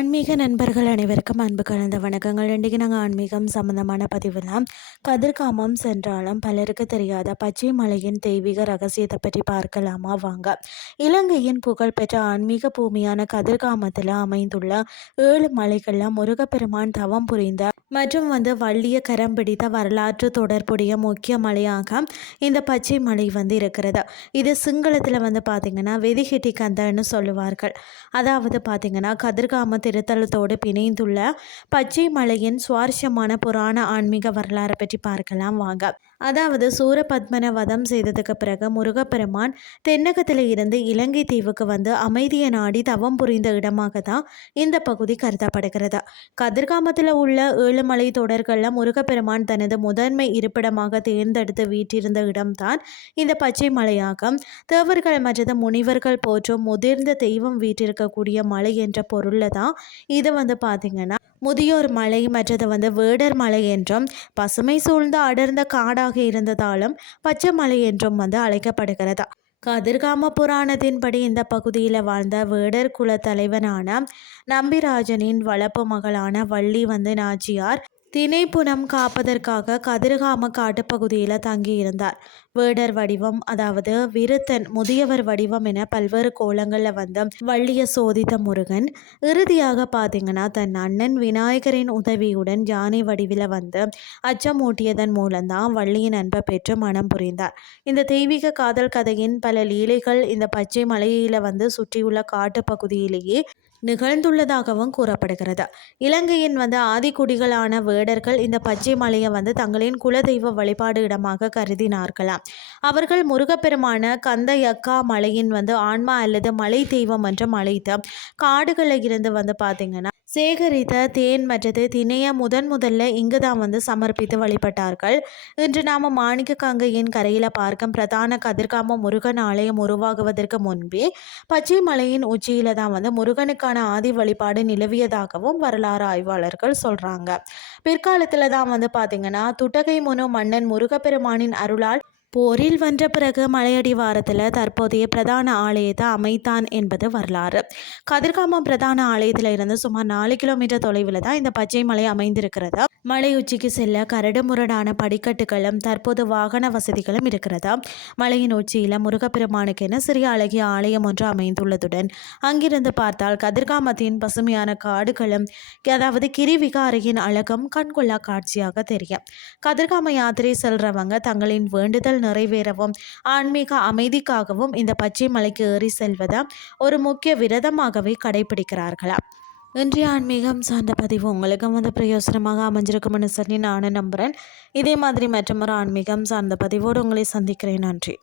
ஆன்மீக நண்பர்கள் அனைவருக்கும் அன்பு கலந்த வணக்கங்கள். இன்றைக்கி நாங்கள் ஆன்மீகம் சம்மந்தமான பதிவு தான். கதிர்காமம் சென்றாலும் பலருக்கு தெரியாத பச்சை மலையின் தெய்வீக ரகசியத்தை பற்றி பார்க்கலாமா வாங்க. இலங்கையின் புகழ்பெற்ற ஆன்மீக பூமியான கதிர்காமத்தில் அமைந்துள்ள 7 மலைகளில் முருகப்பெருமான் தவம் புரிந்த மற்றும் வள்ளிய கரம் பிடித்த வரலாற்று தொடர்புடைய முக்கிய மலையாக இந்த பச்சை மலை இருக்கிறது. இது சிங்களத்தில் பார்த்திங்கன்னா வெதிகிட்டி கந்தன்னு சொல்லுவார்கள். அதாவது பார்த்திங்கன்னா கதிர்காம திருத்தலத்தோடு பிணைந்துள்ள பச்சை மலையின் சுவாரஸ்யமான புராண ஆன்மீக வரலாறை பற்றி பார்க்கலாம் வாங்க. அதாவது சூரபத்மனை வதம் செய்ததுக்கு பிறகு முருகப்பெருமான் தென்னகத்தில் இருந்து இலங்கை தீவுக்கு அமைதியை நாடி தவம் புரிந்த இடமாக தான் இந்த பகுதி கருதப்படுகிறது. கதிர்காமத்தில் உள்ள 7 மலை தொடர்களில் முருகப்பெருமான் தனது முதன்மை இருப்பிடமாக தேர்ந்தெடுத்து வீற்றிருந்த இடம்தான் இந்த பச்சை மலையாகும். தேவர்கள் மற்றது முனிவர்கள் போற்றும் முதிர்ந்த தெய்வம் வீற்றிருக்கக்கூடிய மலை என்ற பொருளில் தான் இது பார்த்திங்கன்னா முதியோர் மலை மற்றது வேடர் மலை என்றும் பசுமை சூழ்ந்த அடர்ந்த காடாக இருந்ததாலும் பச்சை மலை என்றும் அழைக்கப்படுகிறது. கதிர்காம புராணத்தின்படி இந்த பகுதியில் வாழ்ந்த வேடர் குல தலைவனான நம்பிராஜனின் வளர்ப்பு மகளான வள்ளி நாச்சியார் திணைப்புனம் காப்பதற்காக கதிர்காம காட்டுப்பகுதியில் தங்கியிருந்தார். வேடர் வடிவம், அதாவது விருத்தன், முதியவர் வடிவம் என பல்வேறு கோலங்களில் வள்ளிய சோதித்த முருகன் இறுதியாக பார்த்திங்கன்னா தன் அண்ணன் விநாயகரின் உதவியுடன் யானை வடிவில் அச்சமூட்டியதன் மூலம்தான் வள்ளியின் அன்பை பெற்று மனம் புரிந்தார். இந்த தெய்வீக காதல் கதையின் பல லீலைகள் இந்த பச்சை மலையில் சுற்றியுள்ள காட்டுப்பகுதியிலேயே நிகழ்ந்துள்ளதாகவும் கூறப்படுகிறது. இலங்கையின் ஆதிக்குடிகளான வேடர்கள் இந்த பச்சை மலையை தங்களின் குலதெய்வ வழிபாடு இடமாக கருதினார்களாம். அவர்கள் முருகப்பெருமான கந்தயக்கா மலையின் ஆன்மா அல்லது மலை தெய்வம் என்றும் அழைத்து காடுகளில் இருந்து பார்த்திங்கன்னா சேகரித்த தேன் மற்றது திணைய முதல்ல இங்கு தான் சமர்ப்பித்து வழிபட்டார்கள். இன்று நாம் மாணிக்க கங்கையின் கரையில் பார்க்கும் பிரதான கதிர்காம முருகன் ஆலயம் உருவாகுவதற்கு முன்பே பச்சை மலையின் உச்சியில் தான் முருகனுக்கான ஆதி வழிபாடு நிலவியதாகவும் வரலாறு ஆய்வாளர்கள் சொல்கிறாங்க. பிற்காலத்தில் தான் பார்த்திங்கன்னா துட்டகை முனு மன்னன் முருகப்பெருமானின் அருளால் போரில் வென்ற பிறகு மலையடிவாரத்தில் தற்போதைய பிரதான ஆலயத்தை அமைத்தான் என்பது வரலாறு. கதிர்காமம் பிரதான ஆலயத்தில் இருந்து சுமார் 4 கிலோமீட்டர் தொலைவில் தான் இந்த பச்சை மலை அமைந்திருக்கிறது. மலை உச்சிக்கு செல்ல கரடு முரடான படிக்கட்டுகளும் தற்போது வாகன வசதிகளும் இருக்கிறது. மலையின் உச்சியில் முருகப்பெருமானுக்கென சிறிய அழகிய ஆலயம் ஒன்று அமைந்துள்ளதுடன் அங்கிருந்து பார்த்தால் கதிர்காமத்தின் பசுமையான காடுகளும் அதாவது கிரிவிகாரையின் அழகும் கண்கொள்ளா காட்சியாக தெரியும். கதிர்காம யாத்திரை செல்றவங்க தங்களின் வேண்டுதல் நிறைவேறவும் ஆன்மீக அமைதிக்காகவும் இந்த பச்சை மலைக்கு ஏறி செல்வதை ஒரு முக்கிய விரதமாகவே கடைபிடிக்கிறார்களாம். இன்றைய ஆன்மீகம் சார்ந்த பதிவு உங்களுக்கு பிரயோசனமாக அமைஞ்சிருக்கும்னு சொல்லி நானும் நம்புகிறேன். இதே மாதிரி மற்றொரு ஆன்மீகம் சார்ந்த பதிவோடு உங்களை சந்திக்கிறேன். நன்றி.